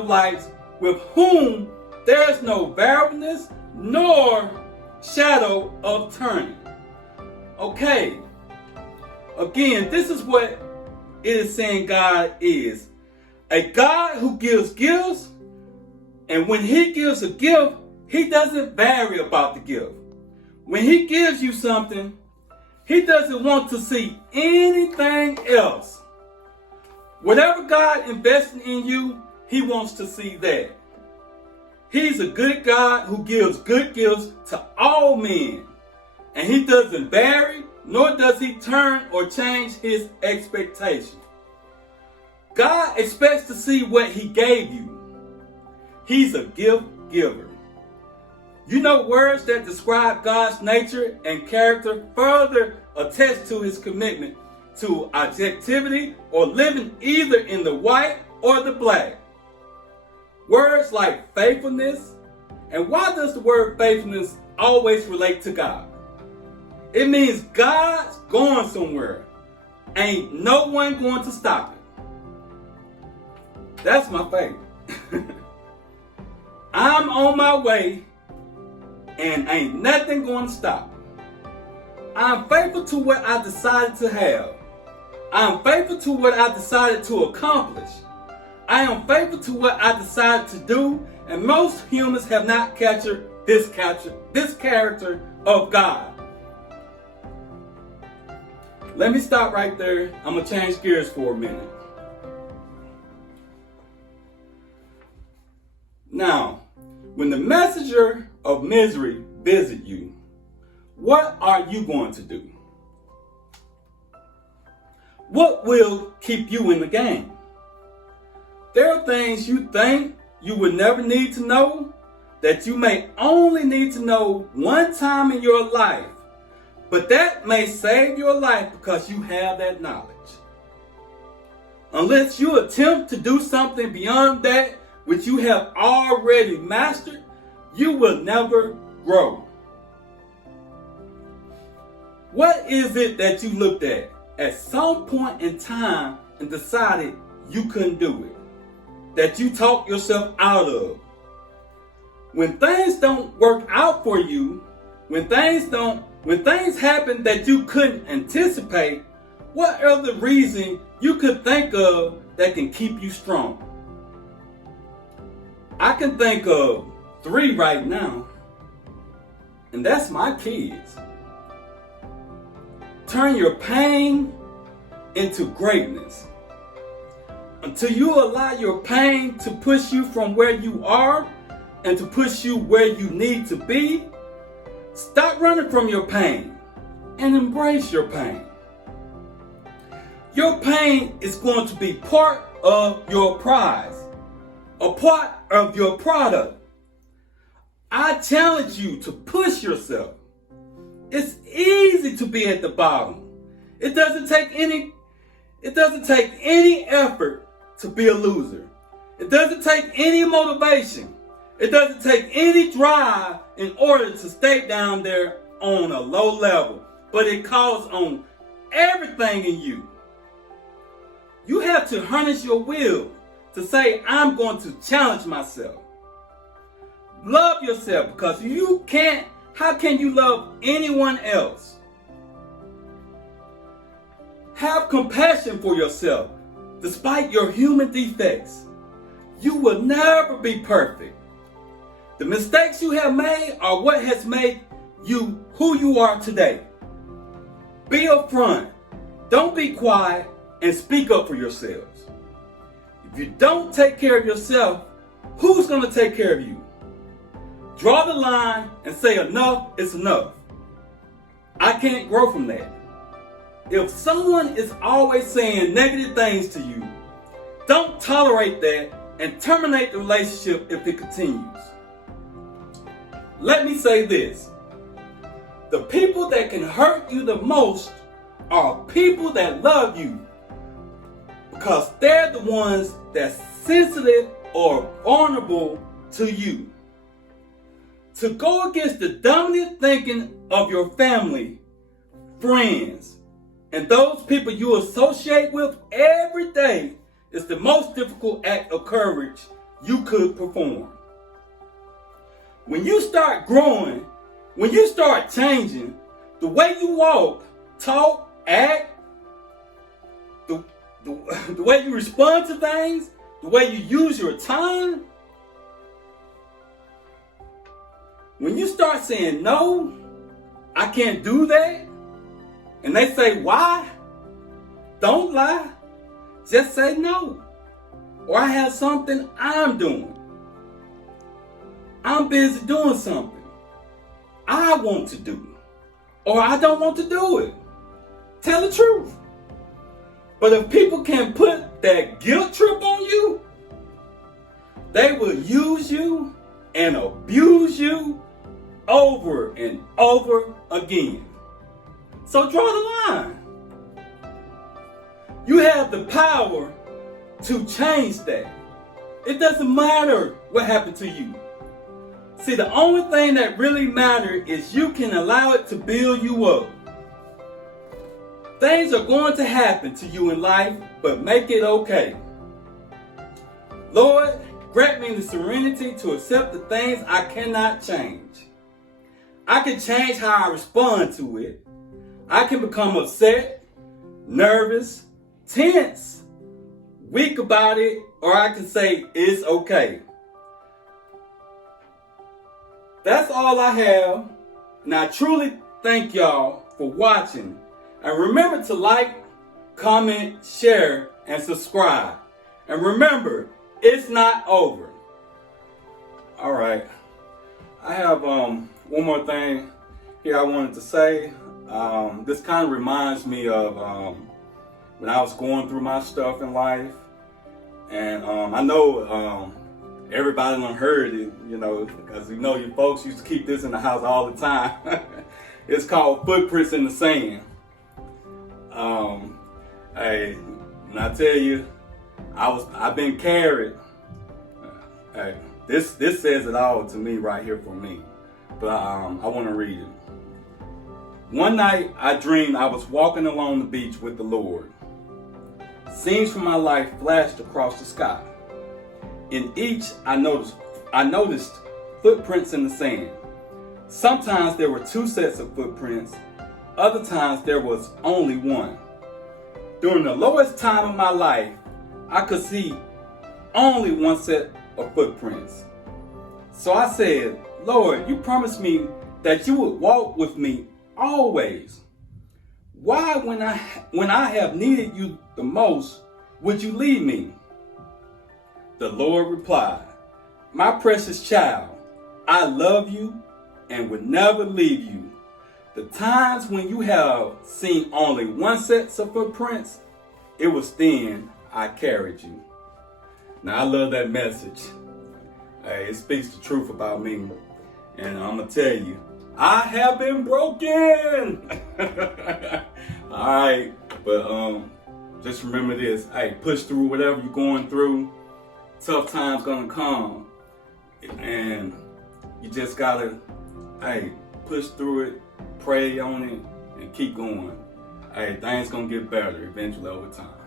of lights, with whom there is no variableness nor shadow of turning. Okay, again, this is what it is saying God is. A God who gives gifts, and when he gives a gift, he doesn't vary about the gift. When he gives you something, he doesn't want to see anything else. Whatever God invested in you, he wants to see that. He's a good God who gives good gifts to all men. And he doesn't vary, nor does he turn or change his expectation. God expects to see what he gave you. He's a gift giver. You know, words that describe God's nature and character further attest to his commitment to objectivity or living either in the white or the black. Words like faithfulness. And why does the word faithfulness always relate to God? It means God's going somewhere. Ain't no one going to stop it. That's my favorite. I'm on my way and ain't nothing going to stop. I'm faithful to what I decided to have. I'm faithful to what I decided to accomplish. I am faithful to what I decided to do, and most humans have not captured this character of God. Let me stop right there. I'm going to change gears for a minute. Now, when the messenger of misery visits you, what are you going to do? What will keep you in the game? There are things you think you would never need to know that you may only need to know one time in your life, but that may save your life because you have that knowledge. Unless you attempt to do something beyond that which you have already mastered, you will never grow. What is it that you looked at some point in time and decided you couldn't do it? That you talked yourself out of? When things don't work out for you, when things happen that you couldn't anticipate, what other reason you could think of that can keep you strong? I can think of 3 right now, and that's my kids. Turn your pain into greatness. Until you allow your pain to push you from where you are and to push you where you need to be, stop running from your pain and embrace your pain. Your pain is going to be part of your prize, a part of your product. I challenge you to push yourself. It's easy to be at the bottom. It doesn't take any effort to be a loser. It doesn't take any motivation. It doesn't take any drive in order to stay down there on a low level. But it calls on everything in you. You have to harness your will to say, I'm going to challenge myself. Love yourself, because you can't. How can you love anyone else? Have compassion for yourself, despite your human defects. You will never be perfect. The mistakes you have made are what has made you who you are today. Be upfront. Don't be quiet, and speak up for yourselves. If you don't take care of yourself, who's going to take care of you? Draw the line and say enough is enough. I can't grow from that. If someone is always saying negative things to you, don't tolerate that and terminate the relationship if it continues. Let me say this. The people that can hurt you the most are people that love you, because they're the ones that's sensitive or vulnerable to you. To go against the dominant thinking of your family, friends, and those people you associate with every day is the most difficult act of courage you could perform. When you start growing, when you start changing, the way you walk, talk, act, the way you respond to things, the way you use your time, when you start saying, no, I can't do that, and they say, why? Don't lie. Just say no. Or I have something I'm doing. I'm busy doing something I want to do. Or I don't want to do it. Tell the truth. But if people can put that guilt trip on you, they will use you and abuse you over and over again. So draw the line. You have the power to change that. It doesn't matter what happened to you. See, the only thing that really matters is you can allow it to build you up. Things are going to happen to you in life, but make it okay. Lord, grant me the serenity to accept the things I cannot change. I can change how I respond to it. I can become upset, nervous, tense, weak about it, or I can say it's okay. That's all I have, and I truly thank y'all for watching. And remember to like, comment, share, and subscribe. And remember, it's not over. All right. I have one more thing here I wanted to say. This kind of reminds me of when I was going through my stuff in life. And I know everybody done heard it, you know, because you know you folks used to keep this in the house all the time. It's called Footprints in the Sand. Hey, when I tell you, I've been carried. Hey, this says it all to me right here for me. But I want to read it. One night I dreamed I was walking along the beach with the Lord. Scenes from my life flashed across the sky. In each, I noticed footprints in the sand. Sometimes there were 2 sets of footprints. Other times there was only one. During the lowest time of my life, I could see only 1 set of footprints. So I said, Lord, you promised me that you would walk with me always. Why, when I have needed you the most, would you leave me? The Lord replied, my precious child, I love you and would never leave you. The times when you have seen only 1 set of footprints, it was then I carried you. Now I love that message. Hey, it speaks the truth about me. And I'm going to tell you, I have been broken. Alright, but just remember this. Hey, push through whatever you're going through. Tough times gonna come. And you just gotta, hey, push through it, pray on it, and keep going. Hey, things gonna get better eventually over time.